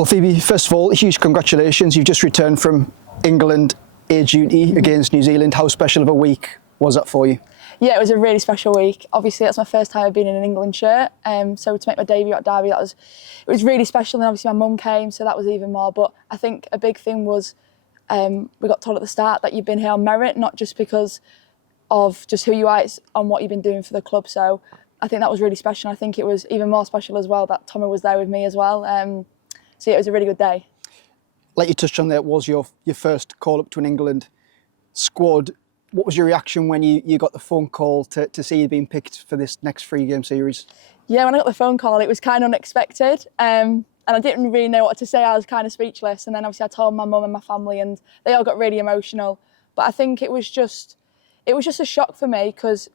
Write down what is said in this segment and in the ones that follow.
Well, Phoebe, first of all, huge congratulations. You've just returned from England air duty against New Zealand. How special of a week was that for you? Yeah, it was a really special week. Obviously, that's my first time I've been in an England shirt. So to make my debut at Derby, it was really special. And obviously my mum came, so that was even more. But I think a big thing was we got told at the start that you've been here on merit, not just because of just who you are, it's on what you've been doing for the club. So I think that was really special. I think it was even more special as well that Tommy was there with me as well. So yeah, it was a really good day. Like you touched on there, it was your first call up to an England squad. What was your reaction when you got the phone call to see you being picked for this next 3-game series? Yeah, when I got the phone call, it was kind of unexpected. And I didn't really know what to say. I was kind of speechless. And then obviously I told my mum and my family and they all got really emotional. But I think it was just a shock for me because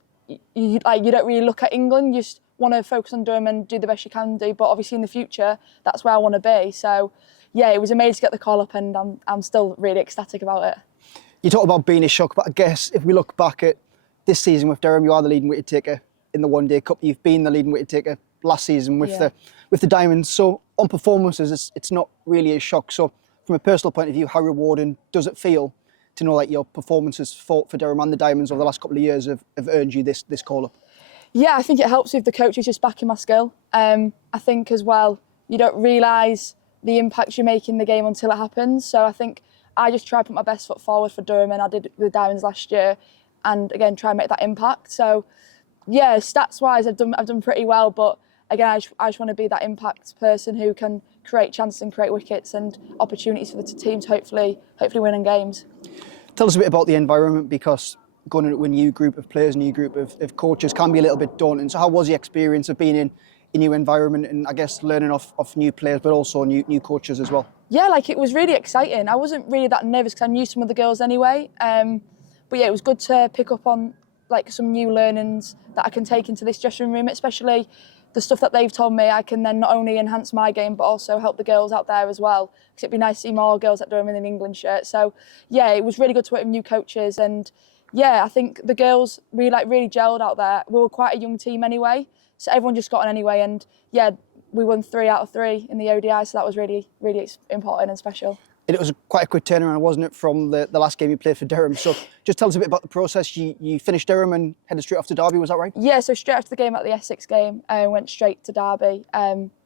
you don't really look at England. You just want to focus on Durham and do the best you can do. But obviously in the future, that's where I want to be. So yeah, it was amazing to get the call up and I'm still really ecstatic about it. You talk about being a shock, but I guess if we look back at this season with Durham, you are the leading wicket taker in the One Day Cup. You've been the leading wicket taker last season with the Diamonds. So on performances, it's not really a shock. So from a personal point of view, how rewarding does it feel to know that your performances for Durham and the Diamonds over the last couple of years have earned you this call up? Yeah, I think it helps with the coaches just backing my skill. I think as well, you don't realise the impact you make in the game until it happens. So I think I just try to put my best foot forward for Durham, and I did with the Diamonds last year, and again try and make that impact. So yeah, stats wise, I've done pretty well, but again, I just want to be that impact person who can create chances and create wickets and opportunities for the team to hopefully winning games. Tell us a bit about the environment, because going into a new group of players, a new group of coaches can be a little bit daunting. So how was the experience of being in a new environment and I guess learning off new players, but also new coaches as well? Yeah, it was really exciting. I wasn't really that nervous because I knew some of the girls anyway. But yeah, it was good to pick up on some new learnings that I can take into this dressing room, especially the stuff that they've told me. I can then not only enhance my game, but also help the girls out there as well. Because it'd be nice to see more girls at Durham in an England shirt. So yeah, it was really good to work with new coaches. And yeah, I think the girls really gelled out there. We were quite a young team anyway, so everyone just got on anyway. And yeah, we won 3 out of 3 in the ODI, so that was really, really important and special. It was quite a quick turnaround, wasn't it, from the last game you played for Durham? So just tell us a bit about the process. You finished Durham and headed straight off to Derby, was that right? Yeah, so straight after the game at the Essex game, I went straight to Derby.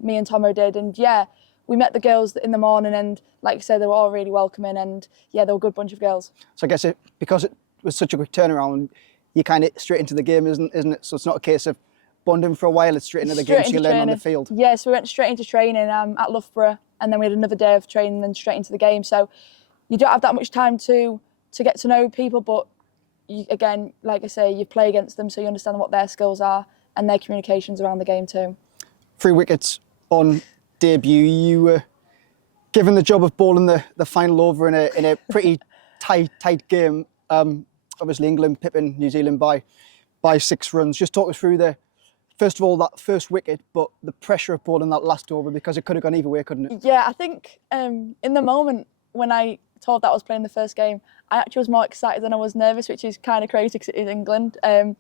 Me and Tomo did, and yeah, we met the girls in the morning, and like I said, they were all really welcoming, and yeah, they were a good bunch of girls. So I guess because it was such a quick turnaround, you kind of straight into the game, isn't it? So it's not a case of bonding for a while, it's straight into the game, so you learn on the field. Yeah, so we went straight into training at Loughborough, and then we had another day of training and then straight into the game. So you don't have that much time to get to know people, but you, again, like I say, you play against them, so you understand what their skills are and their communications around the game too. 3 wickets on debut. You were given the job of bowling the final over in a pretty tight game. Obviously England pipping New Zealand by 6 runs. Just talk us through first of all, that first wicket, but the pressure of bowling that last over, because it could have gone either way, couldn't it? Yeah, I think in the moment when I told that I was playing the first game, I actually was more excited than I was nervous, which is kind of crazy because it is England. But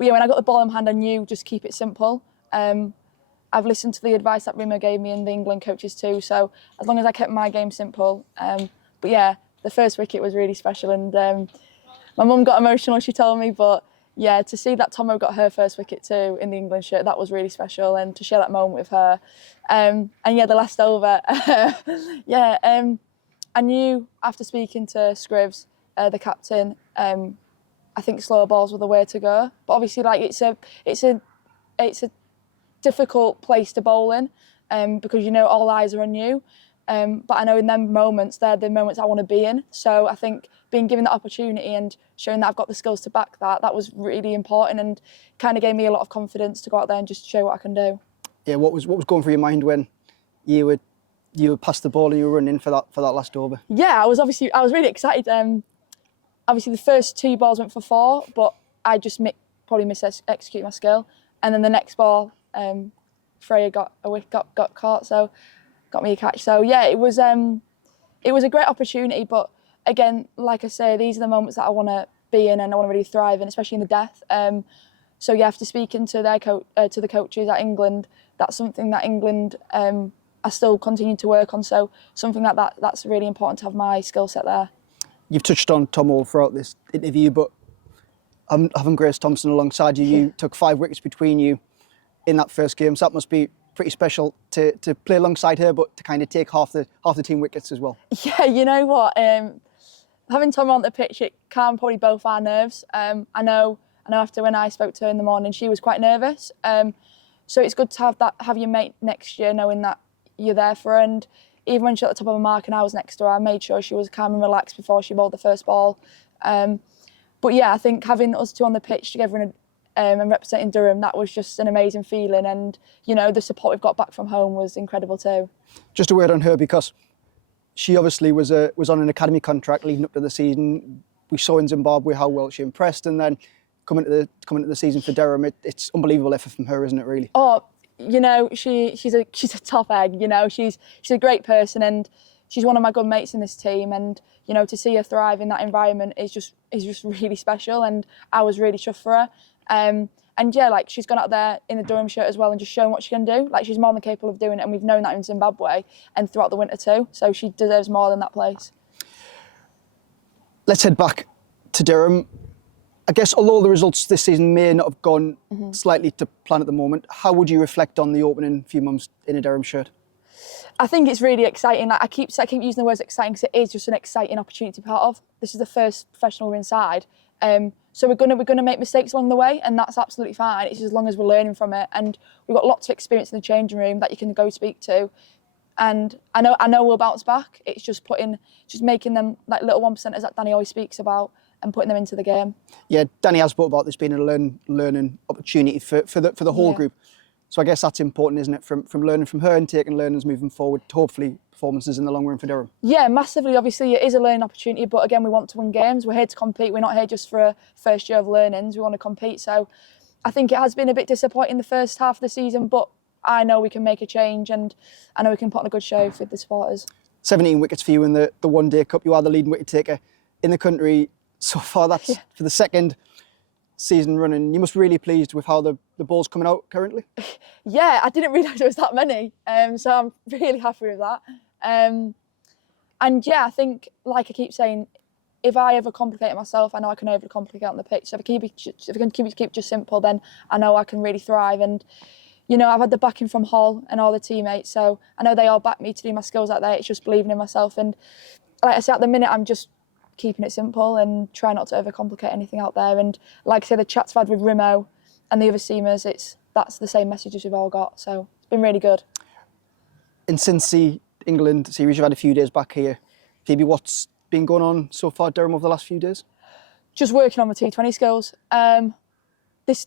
yeah, when I got the ball in hand, I knew just keep it simple. I've listened to the advice that Rimo gave me and the England coaches too, so as long as I kept my game simple. But yeah, the first wicket was really special, and my mum got emotional, she told me, but yeah, to see that Tomo got her first wicket too in the England shirt, that was really special, and to share that moment with her. And yeah, the last over, I knew after speaking to Scrivs, the captain, I think slow balls were the way to go. But obviously, it's a difficult place to bowl in, because all eyes are on you. But I know in them moments, they're the moments I want to be in. So I think being given the opportunity and showing that I've got the skills to back that was really important, and kind of gave me a lot of confidence to go out there and just show what I can do. Yeah, what was going through your mind when you were past the ball and you were running for that last over? Yeah, I was really excited. Obviously the first 2 balls went for 4, but I just probably executed my skill, and then the next ball, Freya got caught, so got me a catch. So yeah, it was a great opportunity, but again, like I say, these are the moments that I want to be in and I want to really thrive in, especially in the death. So yeah, after speaking to the coaches at England, that's something that England I still continue to work on. So something like that's really important to have my skill set there. You've touched on Tom Hall throughout this interview, but having Grace Thompson alongside you, you took 5 wickets between you in that first game, so that must be pretty special to play alongside her, but to kind of take half the team wickets as well. Yeah, you know what? Having Tom on the pitch, it calmed probably both our nerves. I know after when I spoke to her in the morning, she was quite nervous. So it's good to have your mate next year, knowing that you're there for her. And even when she was at the top of her mark and I was next to her, I made sure she was calm and relaxed before she bowled the first ball. But yeah, I think having us two on the pitch together and representing Durham, that was just an amazing feeling. And, you know, the support we've got back from home was incredible too. Just a word on her, because she obviously was on an academy contract leading up to the season. We saw in Zimbabwe how well she impressed, and then coming to the season for Durham, it's unbelievable effort from her, isn't it, really? Oh, you know, she's a top egg. You know, she's a great person, and she's one of my good mates in this team. And you know, to see her thrive in that environment is just really special. And I was really chuffed for her. And yeah, like, she's gone out there in the Durham shirt as well and just shown what she can do. Like, she's more than capable of doing it, and we've known that in Zimbabwe and throughout the winter too. So she deserves more than that place. Let's head back to Durham. I guess although the results this season may not have gone slightly to plan at the moment, how would you reflect on the opening few months in a Durham shirt? I think it's really exciting. Like, I keep using the words exciting because it is just an exciting opportunity to be part of. This is the first professional we're inside. So we're gonna make mistakes along the way, and that's absolutely fine. It's just as long as we're learning from it, and we've got lots of experience in the changing room that you can go speak to. And I know we'll bounce back. It's just making them like little 1%ers that Danny always speaks about, and putting them into the game. Yeah, Danny has spoke about this being a learning opportunity for the whole group. So I guess that's important, isn't it, from learning from her and taking learnings moving forward to hopefully performances in the long run for Durham. Yeah, massively. Obviously, it is a learning opportunity, but again, we want to win games. We're here to compete. We're not here just for a first year of learnings. We want to compete. So I think it has been a bit disappointing the first half of the season, but I know we can make a change, and I know we can put on a good show for the supporters. 17 wickets for you in the One Day Cup. You are the leading wicket taker in the country so far. That's for the second season running. You must be really pleased with how the ball's coming out currently. Yeah, I didn't realise there was that many, so I'm really happy with that. And yeah, I think, like I keep saying, if I overcomplicate it myself, I know I can overcomplicate on the pitch. So if I can keep it just simple, then I know I can really thrive. And you know, I've had the backing from Hull and all the teammates, so I know they all back me to do my skills out there. It's just believing in myself. And like I said, at the minute, I'm just keeping it simple and try not to overcomplicate anything out there. And like I said, the chats I've had with Rimo and the other seamers, that's the same messages we've all got. So it's been really good. And since the England series, you've had a few days back here. Phoebe, what's been going on so far at Durham over the last few days? Just working on my T20 skills.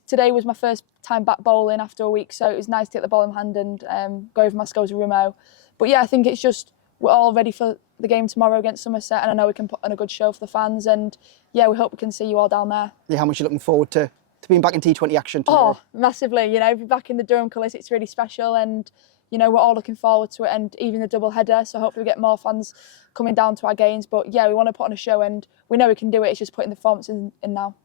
Today was my first time back bowling after a week, so it was nice to get the ball in hand and go over my skills with Rimo. But yeah, I think it's just we're all ready for the game tomorrow against Somerset, and I know we can put on a good show for the fans. And yeah, we hope we can see you all down there. Yeah, how much are you looking forward to being back in T20 action tomorrow? Oh, massively. You know, back in the Durham colours, it's really special, and you know, we're all looking forward to it, and even the double header. So hopefully we get more fans coming down to our games. But yeah, we want to put on a show, and we know we can do it. It's just putting the performance in now.